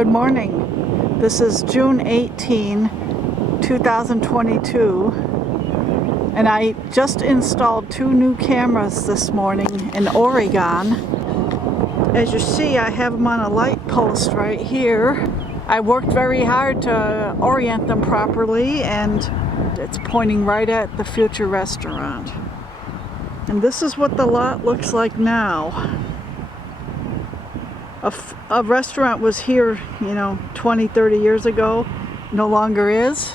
Good morning. This is June 18, 2022, and I just installed 2 new cameras this morning in Oregon. As you see, I have them on a light post right here. I worked very hard to orient them properly, and it's pointing right at the future restaurant. And this is what the lot looks like now. A restaurant was here, 20, 30 years ago. No longer is.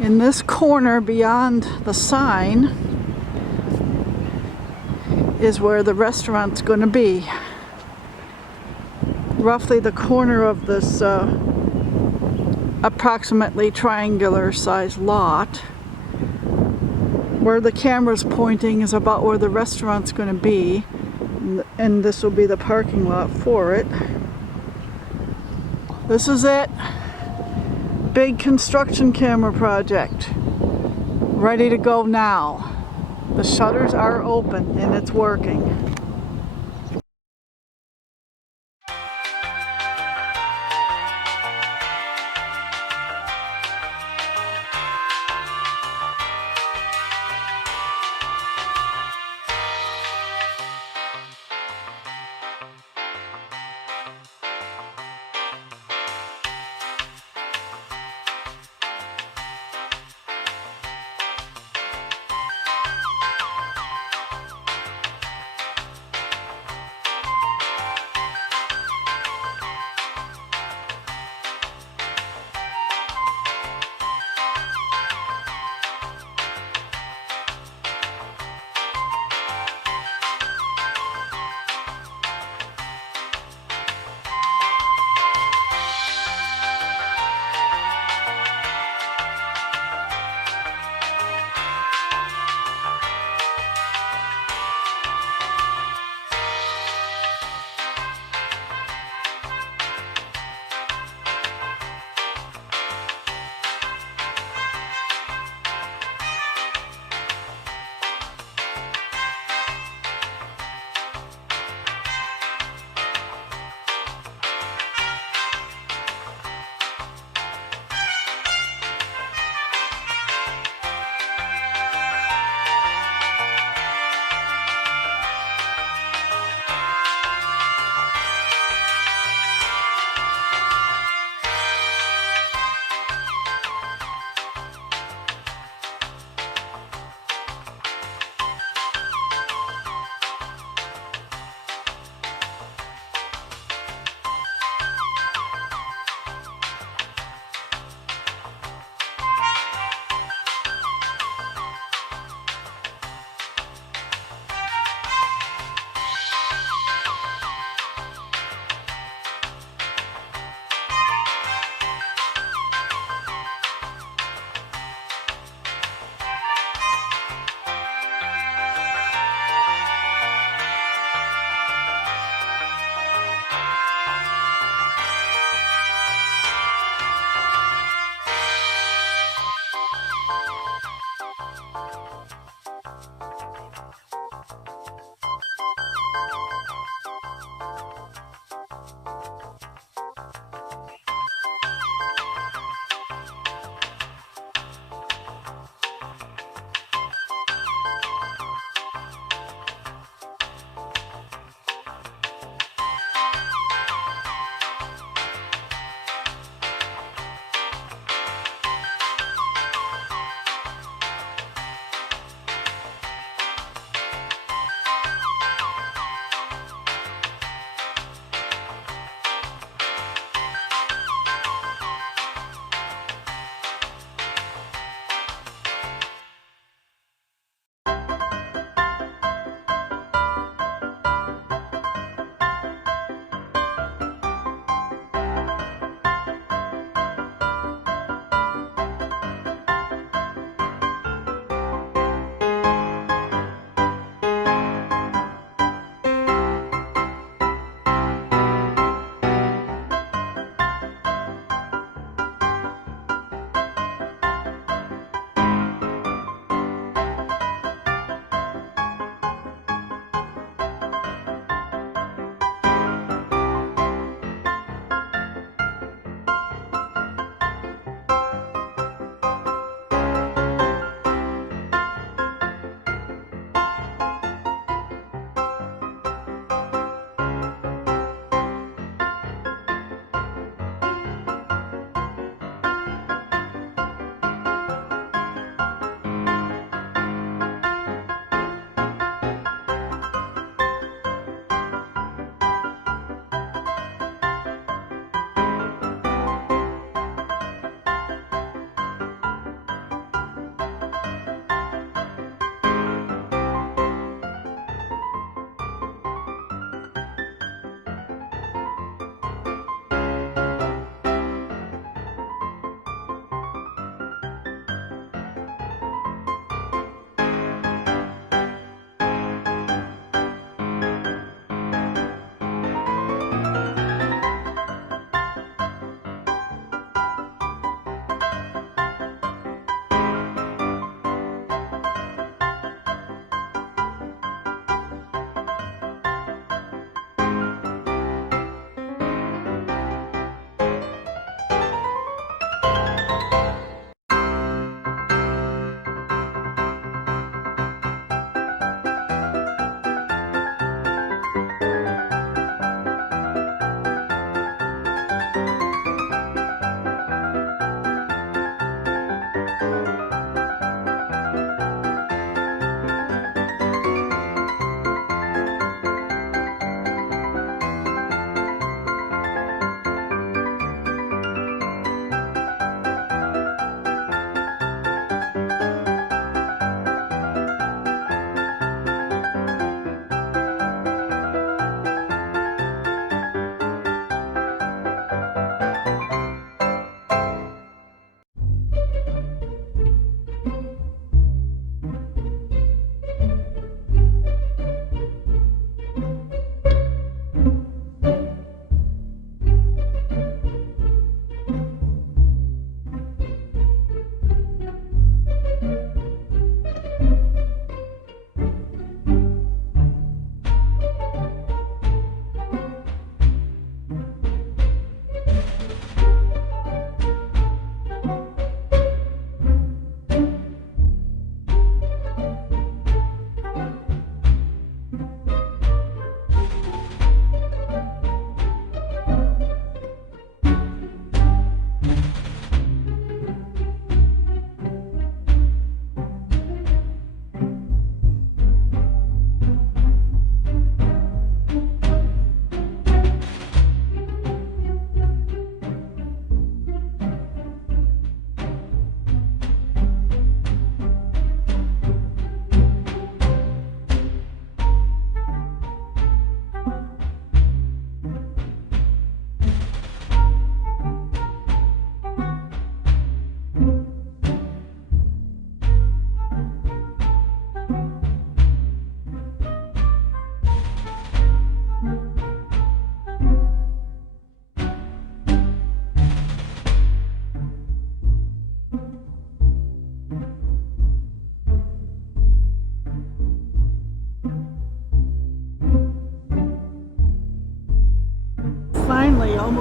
In this corner beyond the sign is where the restaurant's going to be. Roughly the corner of this approximately triangular sized lot. Where the camera's pointing is about where the restaurant's going to be. And this will be the parking lot for it. This is it. Big construction camera project. Ready to go now. The shutters are open and it's working.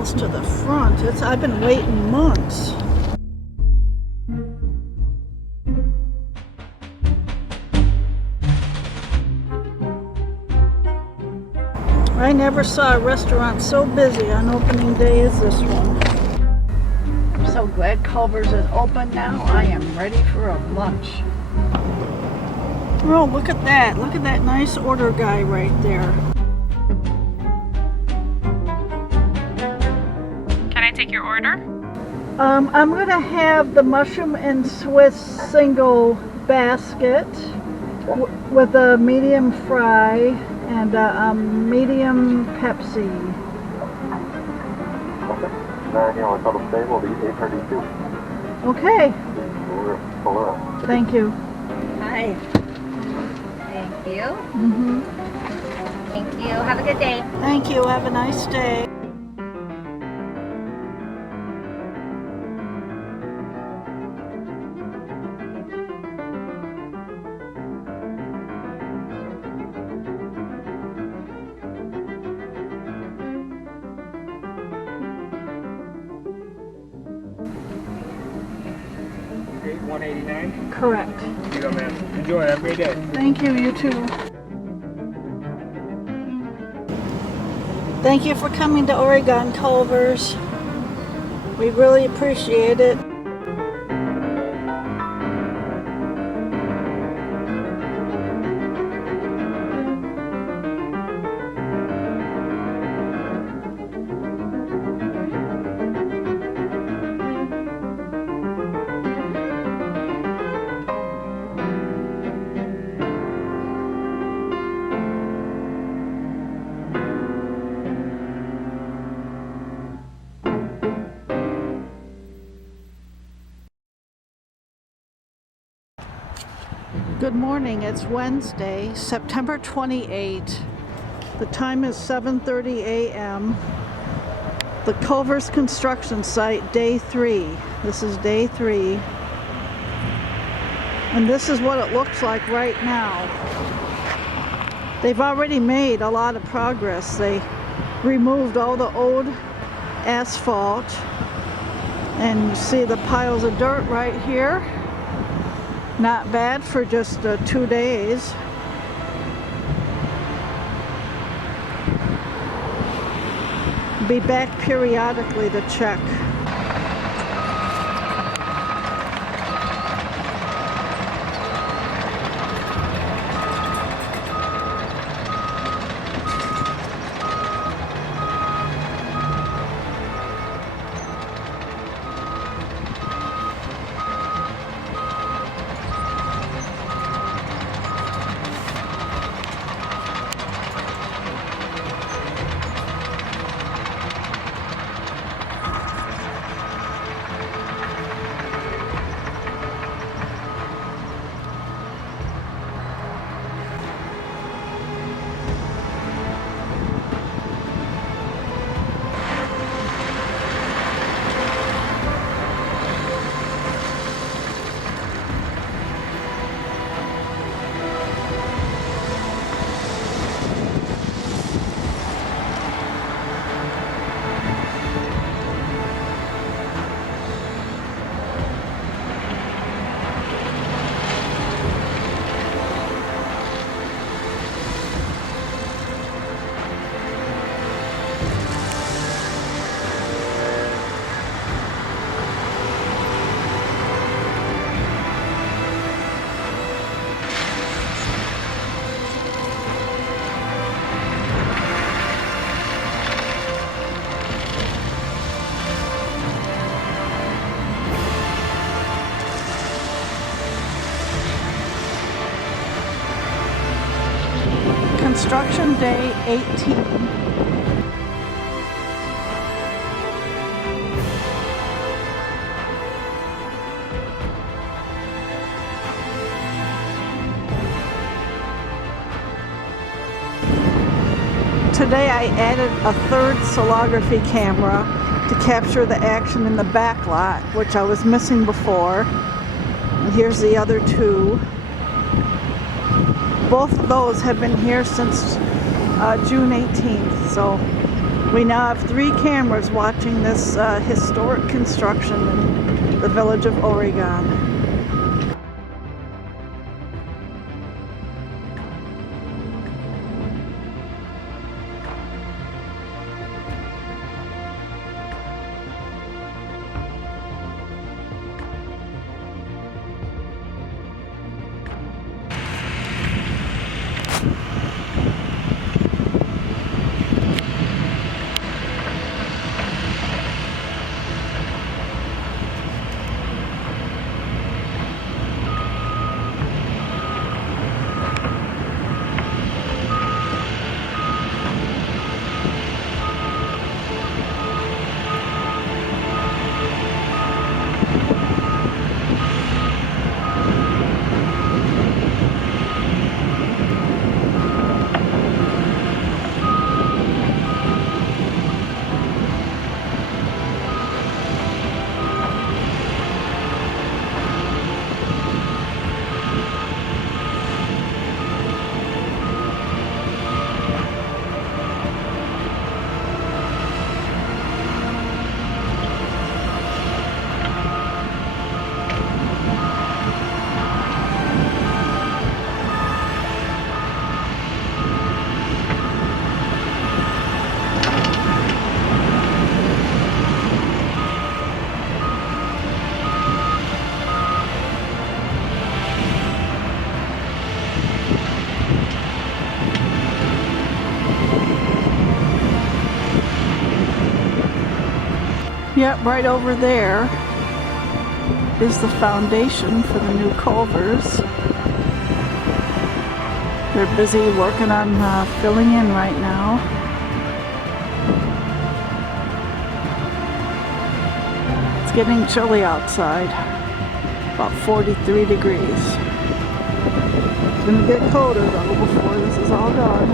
miles to the front. I've been waiting months. I never saw a restaurant so busy on opening day as this one. I'm so glad Culver's is open now. I am ready for a lunch. Oh, look at that. Look at that nice order guy right there. Can I take your order? I'm going to have the mushroom and Swiss single basket with a medium fry and a medium Pepsi. Okay. Thank you. Hi. Thank you. Mm-hmm. Thank you. Have a good day. Thank you. Have a nice day. $189. Correct. Here you go, man. Enjoy. Have a great day. Thank you. You too. Thank you for coming to Oregon, Culver's. We really appreciate it. Good morning. It's Wednesday, September 28. The time is 7:30 a.m. The Culver's construction site, day 3. This is day 3. And this is what it looks like right now. They've already made a lot of progress. They removed all the old asphalt. And you see the piles of dirt right here. Not bad for just 2 days. Be back periodically to check. Construction day 18. Today I added a third Solargraphy camera to capture the action in the back lot, which I was missing before. And here's the other two. Both of those have been here since June 18th, so We now have 3 cameras watching this historic construction in the village of Oregon. Yep, right over there is the foundation for the new culvers. They're busy working on filling in right now. It's getting chilly outside, about 43 degrees. It's gonna get colder though before this is all done.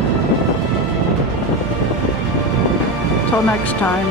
Till next time.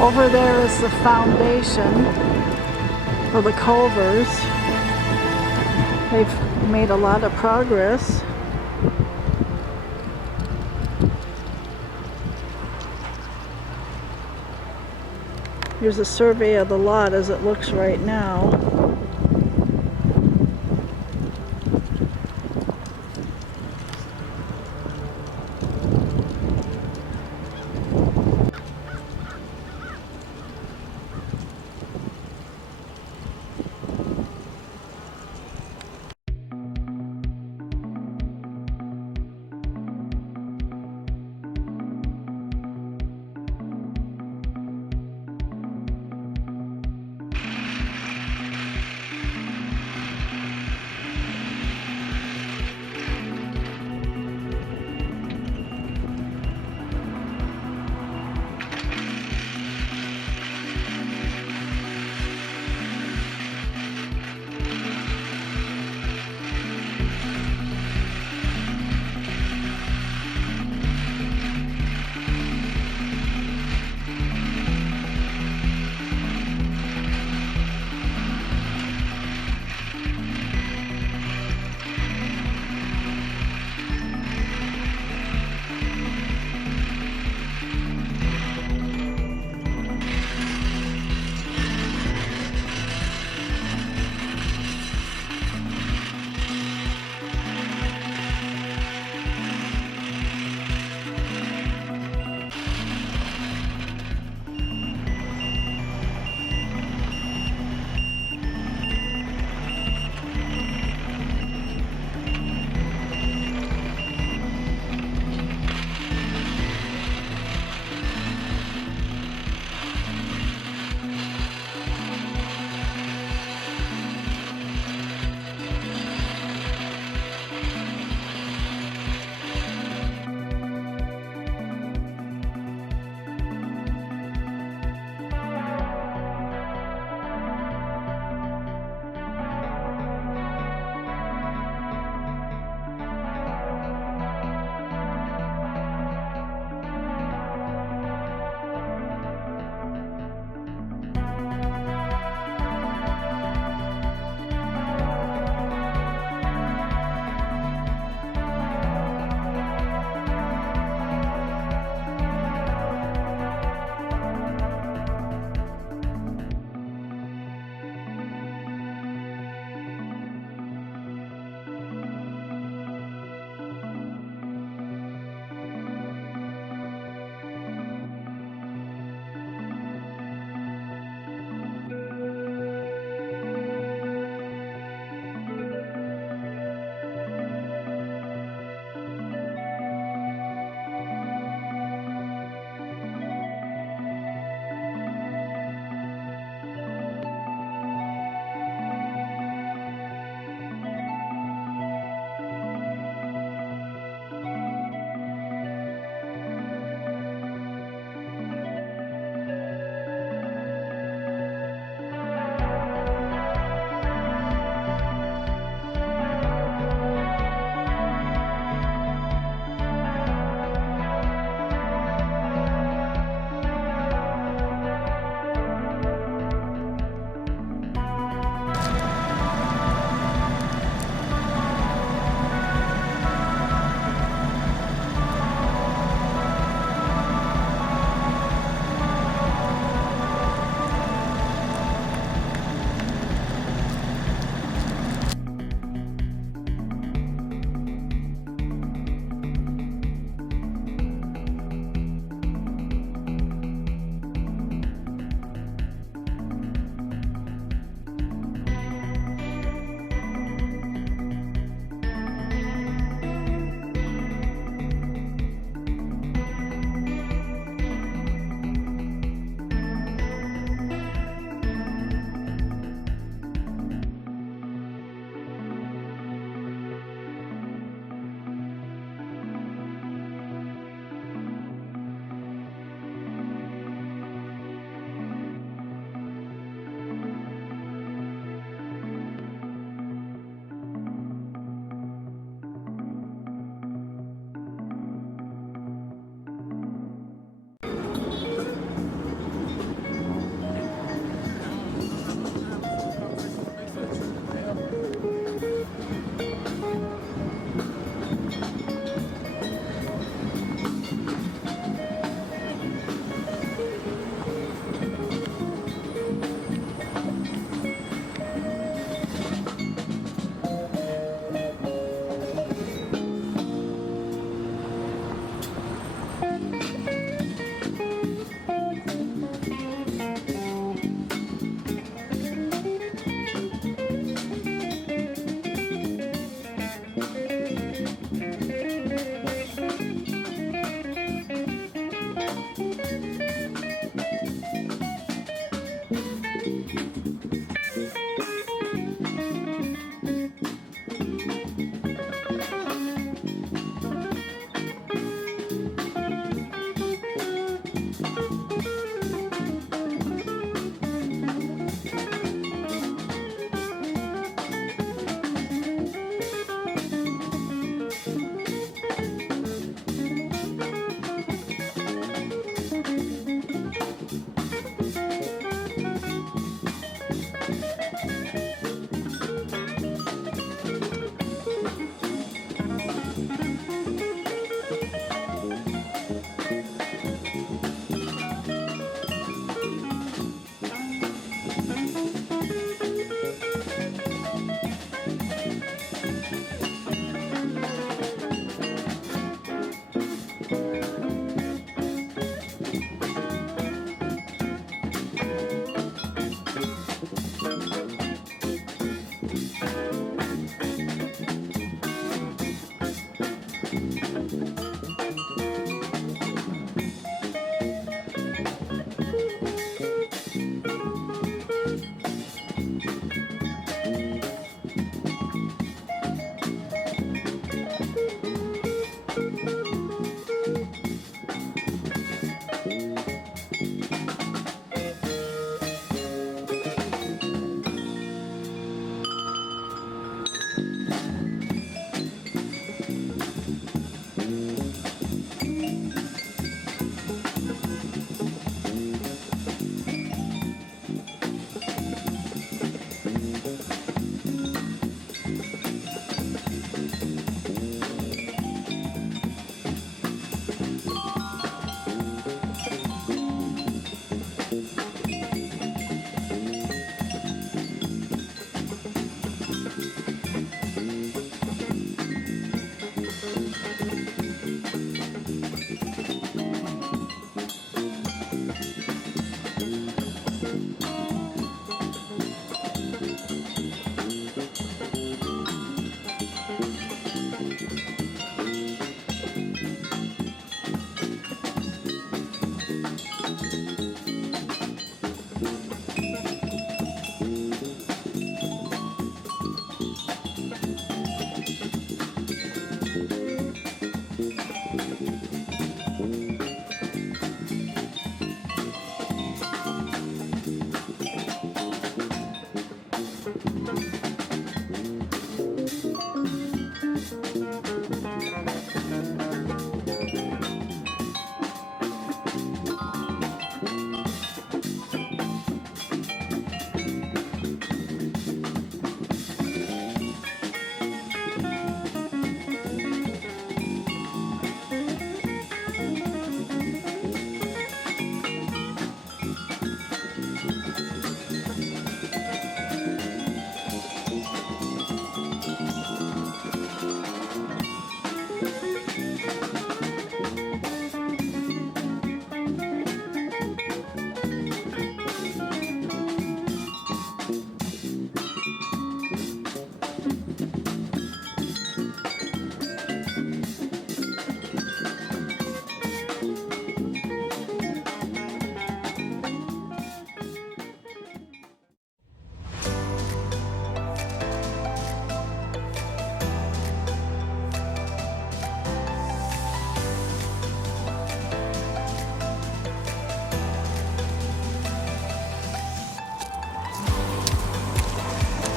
Over there is the foundation for the culvers. They've made a lot of progress. Here's a survey of the lot as it looks right now.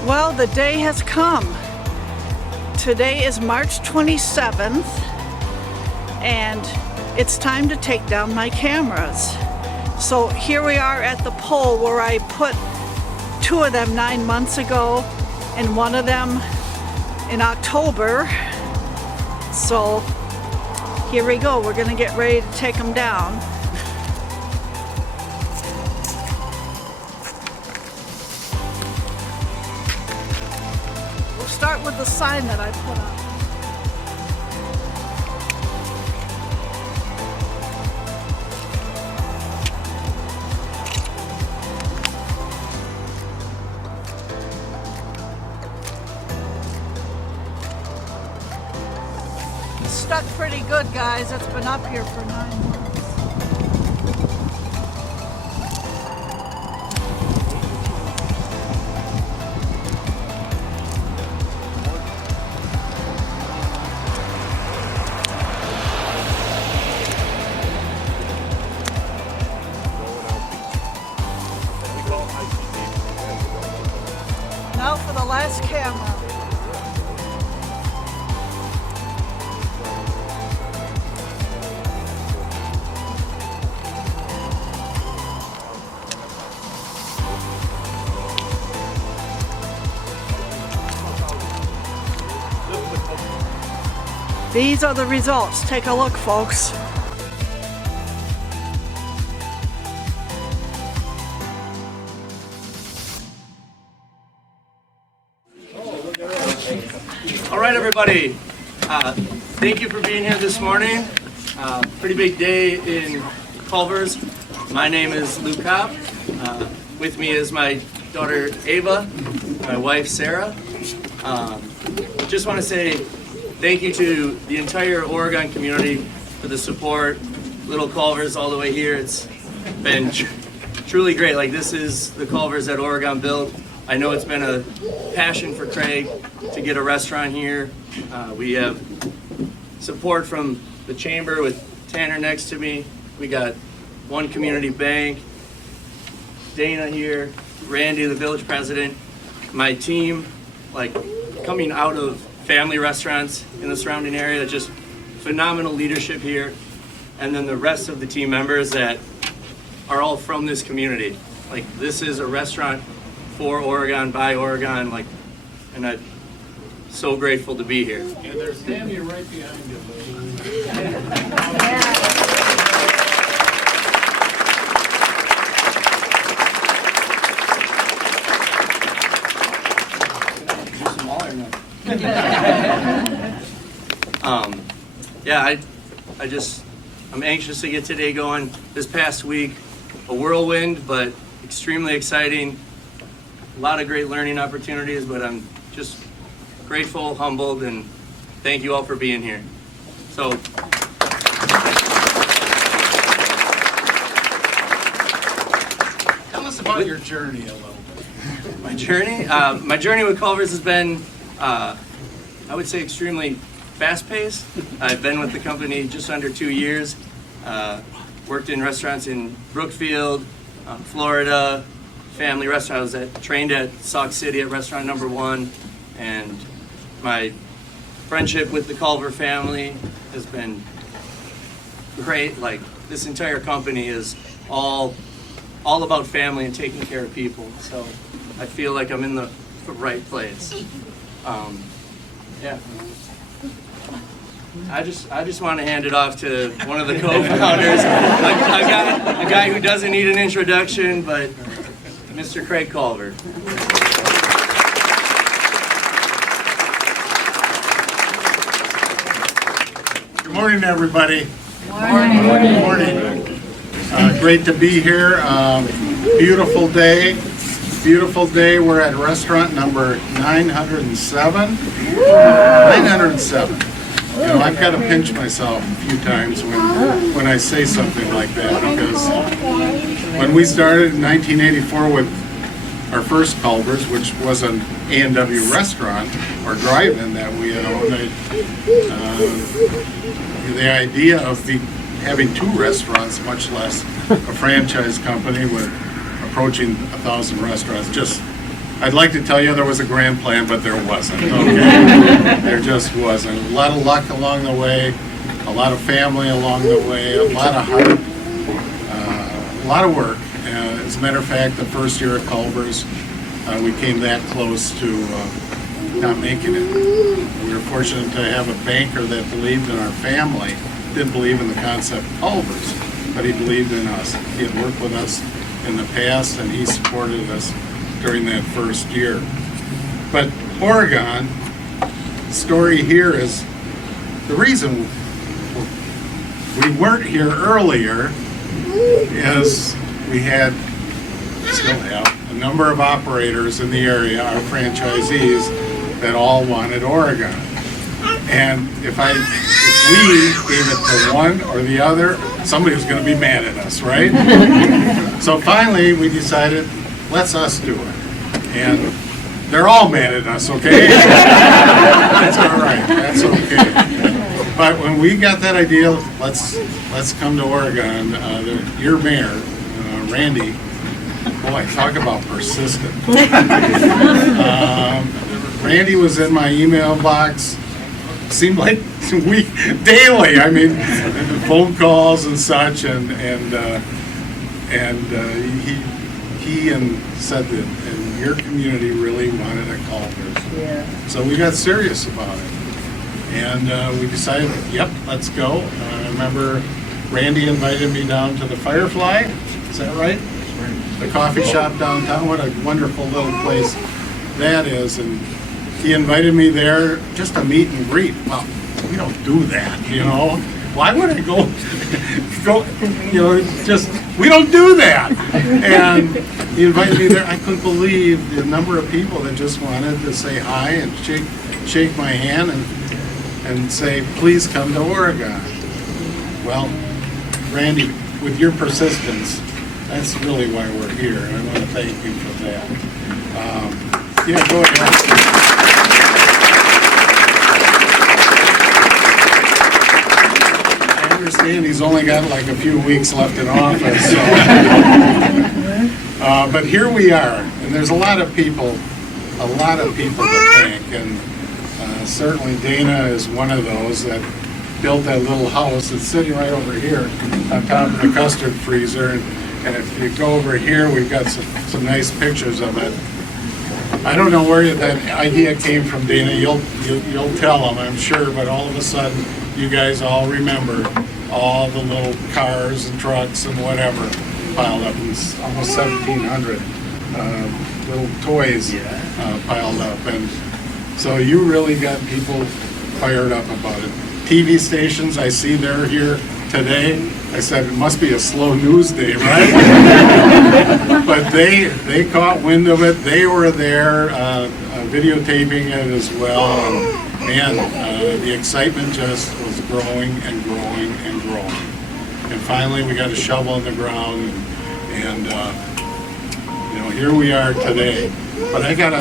Well, the day has come. Today is March 27th, and it's time to take down my cameras. So here we are at the pole where I put 2 of them 9 months ago and 1 of them in October. So here we go. We're gonna get ready to take them down. We'll start with the sign that I put up. Stuck pretty good, guys. It's been up here for 9 months. Now for the last camera. These are the results. Take a look, folks. All right, everybody. Thank you for being here this morning. Pretty big day in Culver's. My name is Luke Kopp. With me is my daughter Ava, my wife Sarah. Just want to say thank you to the entire Oregon community for the support. Little Culver's all the way here. It's been truly great. Like, this is the Culver's that Oregon built. I know it's been a passion for Craig to get a restaurant here. We have support from the chamber with Tanner next to me. We got One Community Bank, Dana here, Randy, the village president, my team, like coming out of family restaurants in the surrounding area, just phenomenal leadership here. And then the rest of the team members that are all from this community. Like, this is a restaurant for Oregon, by Oregon, like, and I'm so grateful to be here. And they're standing right behind you. Yeah, I'm anxious to get today going. This past week, a whirlwind, but extremely exciting. A lot of great learning opportunities, but I'm just grateful, humbled, and thank you all for being here. So, Tell us about your journey a little bit. my journey with Culver's has been, I would say, extremely fast-paced. I've been with the company just under 2 years. Worked in restaurants in Brookfield, Florida, family restaurant. I was trained at Sauk City at restaurant number 1, and my friendship with the Culver family has been great. Like, this entire company is all about family and taking care of people. So I feel like I'm in the right place. Yeah. I just want to hand it off to one of the co-founders, a guy who doesn't need an introduction, but Mr. Craig Culver. Good morning, everybody. Good morning. Great to be here. Beautiful day. Beautiful day. We're at restaurant number 907. 907. You know, I've got to pinch myself a few times when I say something like that, because when we started in 1984 with our first Culver's, which was an A&W restaurant or drive-in that we had owned, the idea of having 2 restaurants, much less a franchise company with approaching 1,000 restaurants, I'd like to tell you there was a grand plan, but there wasn't, okay? There just wasn't. A lot of luck along the way, a lot of family along the way, a lot of heart, a lot of work. As a matter of fact, the first year at Culver's, we came that close to not making it. We were fortunate to have a banker that believed in our family, didn't believe in the concept of Culver's, but he believed in us. He had worked with us in the past, and he supported us during that first year. But Oregon, the story here is, the reason we weren't here earlier is we still have a number of operators in the area, our franchisees, that all wanted Oregon. And if we gave it to one or the other, somebody was going to be mad at us, right? So finally we decided, let's us do it. And they're all mad at us, okay? That's all right, that's okay. But when we got that idea, let's come to Oregon, your mayor, Randy, boy, talk about persistent. Randy was in my email box, seemed like daily. I mean, phone calls and such, and he said that your community really wanted a Culver's. Yeah. So we got serious about it, and we decided, yep, let's go. I remember Randy invited me down to the Firefly. Is that right? That's right. The coffee shop downtown. What a wonderful little place that is, and he invited me there just to meet and greet. Well, we don't do that, you know. why would I go, just, we don't do that. And he invited me there. I couldn't believe the number of people that just wanted to say hi and shake my hand and say, please come to Oregon. Well, Randy, with your persistence, that's really why we're here. And I want to thank you for that. Yeah, go ahead. I understand he's only got like a few weeks left in office. So. But here we are, and there's a lot of people to thank, and certainly Dana is one of those that built that little house. It's sitting right over here on top of the Custard freezer, and if you go over here, we've got some nice pictures of it. I don't know where that idea came from, Dana. You'll tell them, I'm sure, but all of a sudden, you guys all remember all the little cars and trucks and whatever piled up. It's almost 1,700 little toys piled up, and so you really got people fired up about it. TV stations, I see they're here today. I said it must be a slow news day, right? But they caught wind of it. They were there videotaping it as well, and man, the excitement just was growing and growing and growing. And finally, we got a shovel in the ground, and here we are today. But I got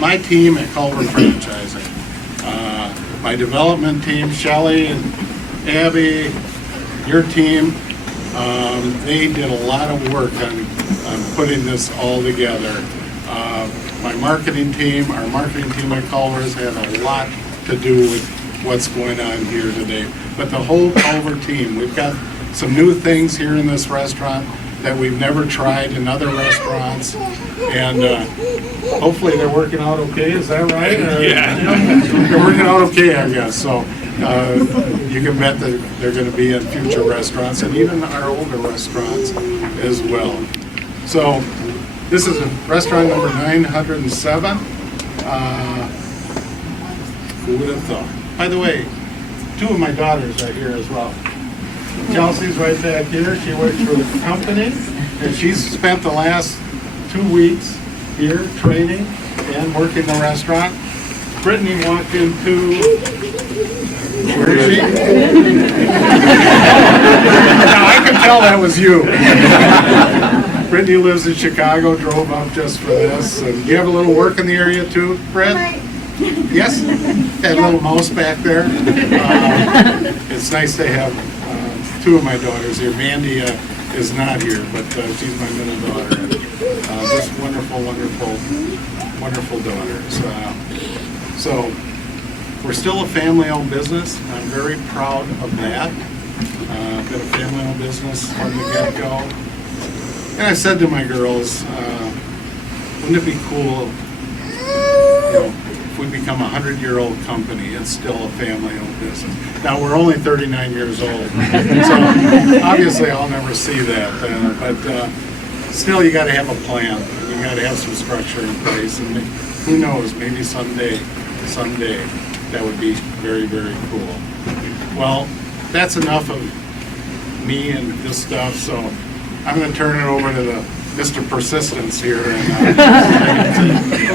my team at Culver Franchising, my development team, Shelley and Abby, your team, they did a lot of work on putting this all together. My marketing team, our marketing team at Culver's had a lot to do with what's going on here today. But the whole Culver team, we've got some new things here in this restaurant that we've never tried in other restaurants, and hopefully they're working out okay. Is that right? Yeah. They're working out okay, I guess. So you can bet that they're going to be in future restaurants and even our older restaurants as well. So this is restaurant number 907. Who would have thought? By the way, two of my daughters are here as well. Chelsea's right back here. She works for the company, and she's spent the last 2 weeks here training and working the restaurant. Brittany walked into, where is she? Now, I can tell that was you. Brittany lives in Chicago, drove up just for this. And you have a little work in the area too, Brett? Yes? That little mouse back there. It's nice to have two of my daughters here. Mandy is not here, but she's my middle daughter. Just wonderful daughters. So we're still a family-owned business. I'm very proud of that. Been a family-owned business from the get-go. And I said to my girls, wouldn't it be cool, if we become a 100-year-old company, it's still a family-owned business. Now, we're only 39 years old, so obviously I'll never see that, but still you got to have a plan. You got to have some structure in place, and who knows, maybe someday, that would be very, very cool. Well, that's enough of me and this stuff, so I'm going to turn it over to the Mr. Persistence here. And,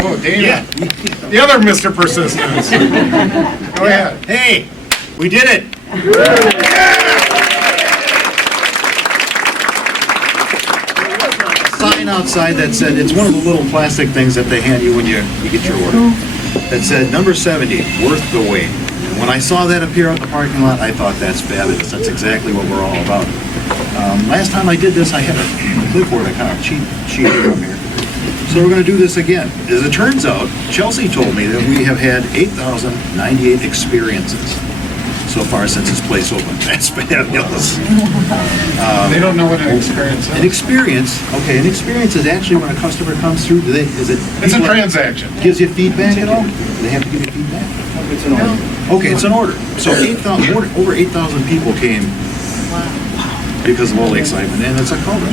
oh, Dana. Yeah. The other Mr. Persistence. Go ahead. Hey, we did it. Sign outside that said, it's one of the little plastic things that they hand you when you get your order, that said number 70, worth the wait. And when I saw that appear out in the parking lot, I thought that's fabulous. That's exactly what we're all about. Last time I did this, I had a clipboard, I kind of cheated from here. So we're going to do this again. As it turns out, Chelsea told me that we have had 8,098 experiences so far since this place opened. That's fabulous. They don't know what an experience is. An experience is actually when a customer comes through. It's a transaction. Gives you feedback at all? Do they have to give you feedback? It's an order. Okay, it's an order. So over 8,000 people came because of all the excitement, and it's a Culver.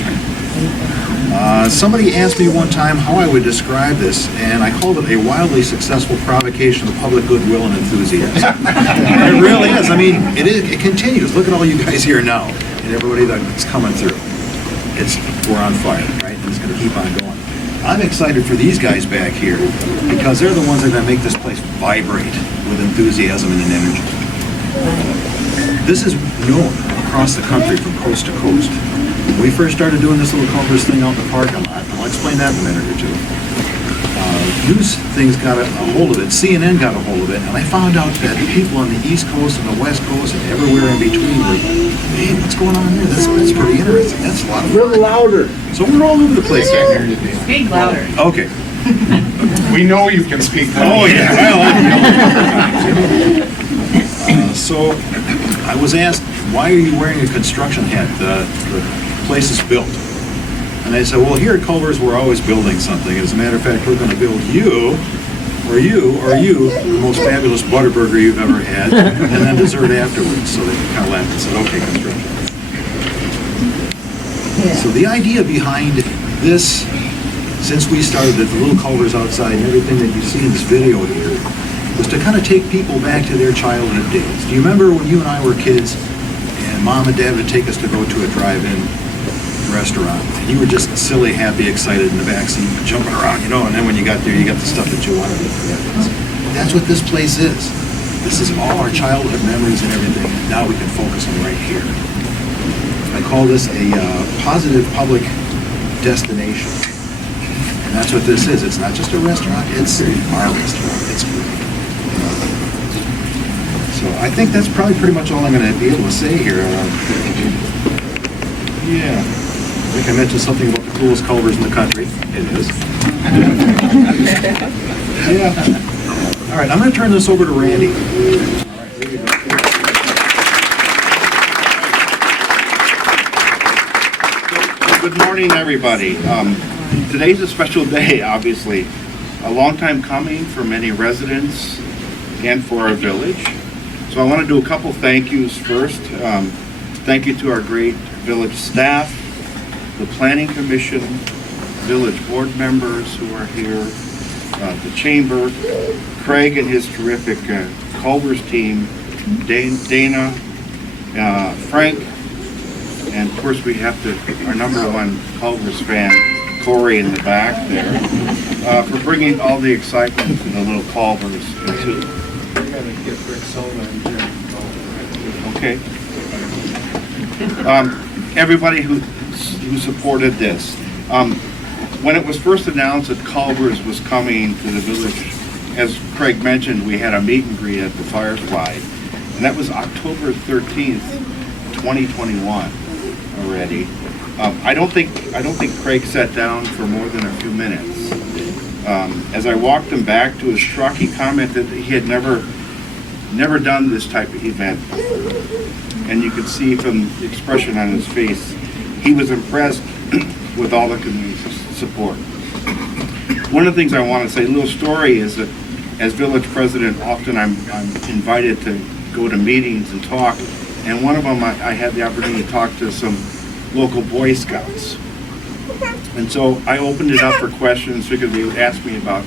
Somebody asked me one time how I would describe this, and I called it a wildly successful provocation of public goodwill and enthusiasm. It really is. I mean, it continues. Look at all you guys here now, and everybody that's coming through. We're on fire, right? And it's going to keep on going. I'm excited for these guys back here because they're the ones that are going to make this place vibrate with enthusiasm and an energy. This is known across the country from coast to coast. When we first started doing this little Culver's thing out in the parking lot, and I'll explain that in a minute or two, news things got a hold of it, CNN got a hold of it, and I found out that people on the East Coast and the West Coast and everywhere in between were, hey, what's going on there? That's pretty interesting. That's a lot of fun. A little louder. So we're all over the place. I can't hear you, Dan. Speak louder. Okay. We know you can speak. Oh, yeah. Well, so I was asked, why are you wearing a construction hat? The place is built. And I said, well, here at Culver's, we're always building something. As a matter of fact, we're going to build you, the most fabulous Butterburger you've ever had, and then dessert afterwards. So they kind of laughed and said, okay, construction. So the idea behind this, since we started at the little Culver's outside and everything that you see in this video here, was to kind of take people back to their childhood days. Do you remember when you and I were kids and Mom and Dad would take us to go to a drive-in restaurant, and you were just silly, happy, excited in the backseat, jumping around, and then when you got there, you got the stuff that you wanted. That's what this place is. This is all our childhood memories and everything. Now we can focus on right here. I call this a positive public destination. And that's what this is. It's not just a restaurant, it's our restaurant. It's great. So I think that's probably pretty much all I'm going to be able to say here. Yeah. I think I mentioned something about the coolest Culvers in the country. It is. Yeah. All right, I'm going to turn this over to Randy. All right, here we go. Good morning, everybody. Today's a special day, obviously. A long time coming for many residents and for our village. So I want to do a couple thank yous first. Thank you to our great village staff, the Planning Commission, village board members who are here, the chamber, Craig and his terrific Culver's team, Dana, Frank, and of course we have our number one Culver's fan, Corey, in the back there, for bringing all the excitement to the little Culver's into. Okay. Everybody who supported this. When it was first announced that Culver's was coming to the village, as Craig mentioned, we had a meet and greet at the Firefly, and that was October 13th, 2021 already. I don't think Craig sat down for more than a few minutes. As I walked him back to his truck, he commented that he had never done this type of event, and you could see from the expression on his face, he was impressed with all the community's support. One of the things I want to say, a little story, is that as village president, often I'm invited to go to meetings and talk, and one of them I had the opportunity to talk to some local Boy Scouts. And so I opened it up for questions, figured they would ask me about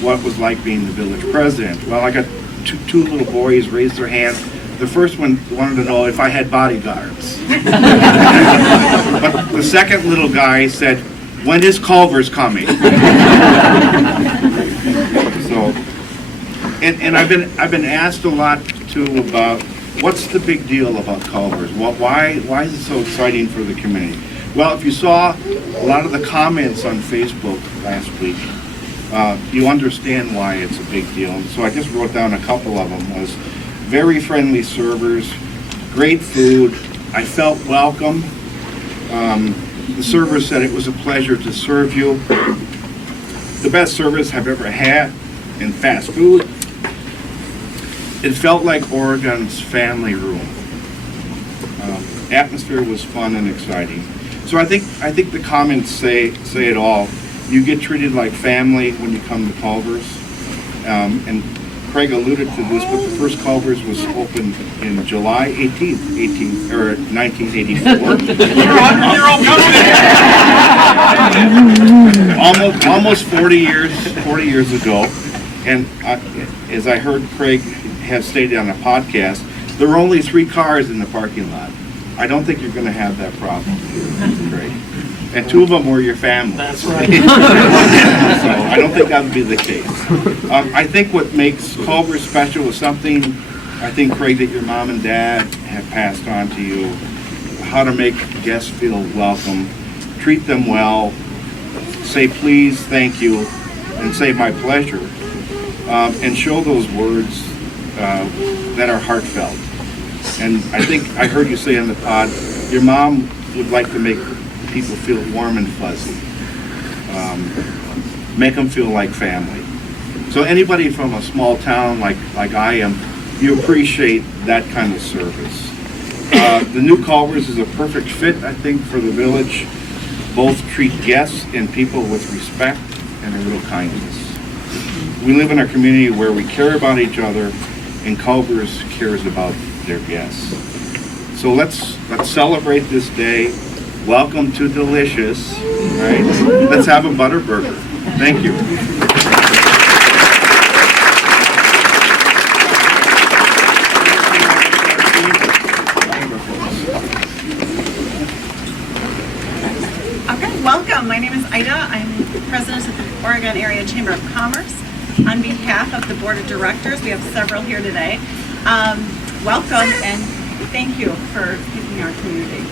what it was like being the village president. Well, I got two little boys raised their hands. The first one wanted to know if I had bodyguards. But the second little guy said, when is Culver's coming? So, and I've been asked a lot too about what's the big deal about Culver's? Why is it so exciting for the community? Well, if you saw a lot of the comments on Facebook last week, you understand why it's a big deal. And so I just wrote down a couple of them. Was very friendly servers, great food. I felt welcome. The servers said it was a pleasure to serve you. The best service I've ever had in fast food. It felt like Oregon's family room. Atmosphere was fun and exciting. So I think the comments say it all. You get treated like family when you come to Culver's, and Craig alluded to this, but the first Culver's was opened in July 1984. Almost 40 years ago. And as I heard Craig have stated on a podcast, there were only 3 cars in the parking lot. I don't think you're going to have that problem here, Craig. And 2 of them were your family. That's right. So I don't think that would be the case. I think what makes Culver special is something, I think, Craig, that your mom and dad have passed on to you. How to make guests feel welcome, treat them well, say please, thank you, and say my pleasure. And show those words that are heartfelt. And I think I heard you say on the pod, your mom would like to make people feel warm and fuzzy, make them feel like family. So anybody from a small town like I am, you appreciate that kind of service. The new Culver's is a perfect fit, I think, for the village. Both treat guests and people with respect and a little kindness. We live in a community where we care about each other, and Culver's cares about their guests. So let's celebrate this day. Welcome to Delicious, right? Let's have a butter burger. Thank you. Okay, welcome. My name is Ida. I'm president of the Oregon Area Chamber of Commerce. On behalf of the board of directors, we have several here today. Welcome and thank you for keeping our community.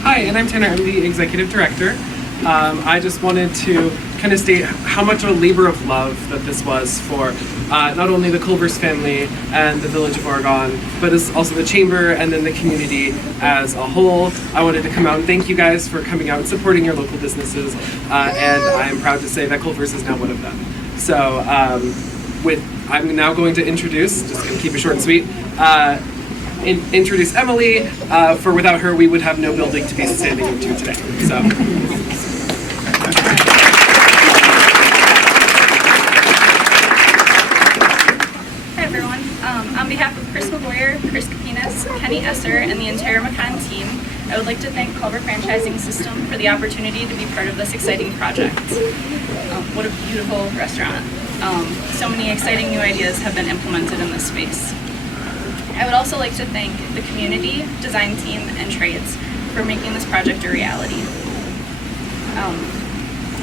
Hi, and I'm Tanner. I'm the executive director. I just wanted to kind of state how much of a labor of love that this was for not only the Culver's family and the village of Oregon, but also the chamber and then the community as a whole. I wanted to come out and thank you guys for coming out and supporting your local businesses, and I'm proud to say that Culver's is now one of them. So I'm now going to introduce, just going to keep it short and sweet, introduce Emily, for without her we would have no building to be standing into today. So. Hi everyone. On behalf of Chris McGuire, Chris Kapinas, Kenny Esser, and the entire Macon team, I would like to thank Culver Franchising System for the opportunity to be part of this exciting project. What a beautiful restaurant. So many exciting new ideas have been implemented in this space. I would also like to thank the community, design team, and trades for making this project a reality. I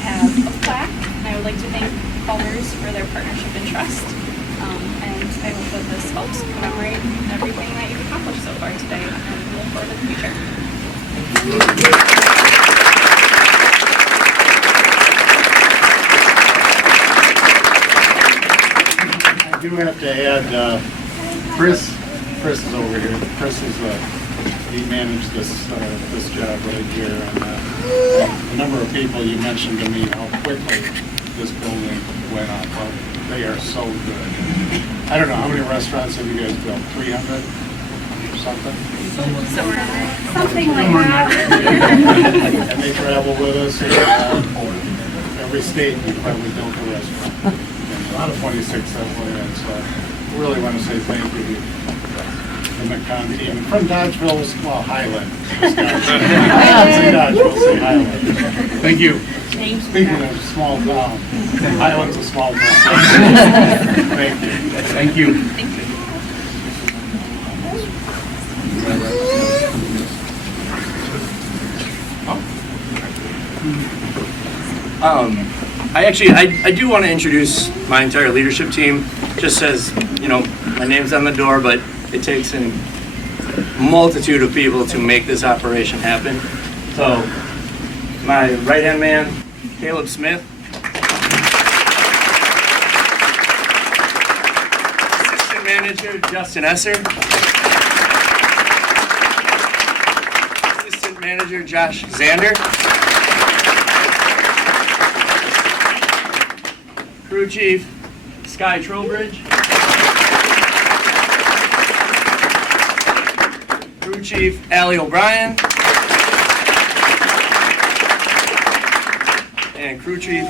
have a plaque, and I would like to thank Culver's for their partnership and trust. And I hope that this helps commemorate everything that you've accomplished so far today, and we look forward to the future. I do have to add, Chris is over here. Chris is he managed this job right here, and the number of people you mentioned to me how quickly this building went up. Well, they are so good. I don't know how many restaurants have you guys built? 300 or something? Something like that. And they travel with us. Every state we probably built a restaurant. And a lot of 26 that way. And so I really want to say thank you to the Macon team. From Dodgeville, well, Highland. Say Dodgeville, say Highland. Thank you. Speaking of small town, Highland's a small town. Thank you. Thank you. I do want to introduce my entire leadership team. Just as, you know, my name's on the door, but it takes a multitude of people to make this operation happen. So, my right-hand man, Caleb Smith. Assistant manager, Justin Esser. Assistant manager, Josh Zander. Crew chief, Sky Trowbridge. Crew chief, Allie O'Brien. And crew chief,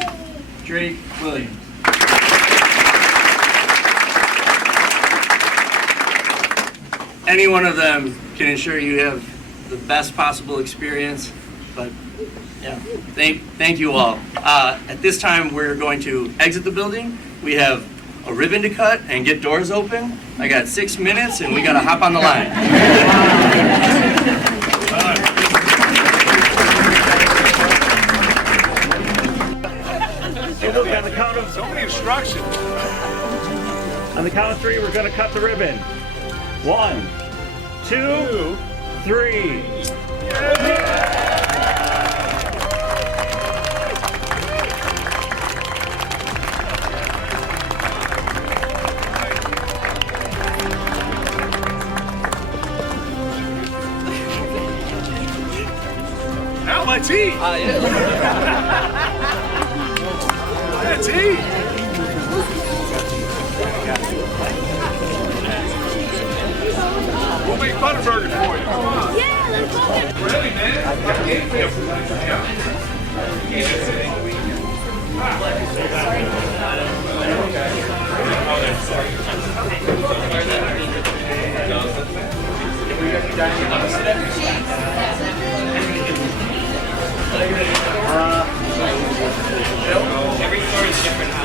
Drake Williams. any one of them can ensure you have the best possible experience. But yeah, thank you all. At this time, we're going to exit the building. We have a ribbon to cut and get doors open. I got 6 minutes, and we got to hop on the line. On the count of so many instructions. On the count of 3, we're going to cut the ribbon. 1, 2, 3. Now let's eat. Let's eat. We'll make butterburgers for you. Come on. Yeah, let's go. Really, man? Every store is different.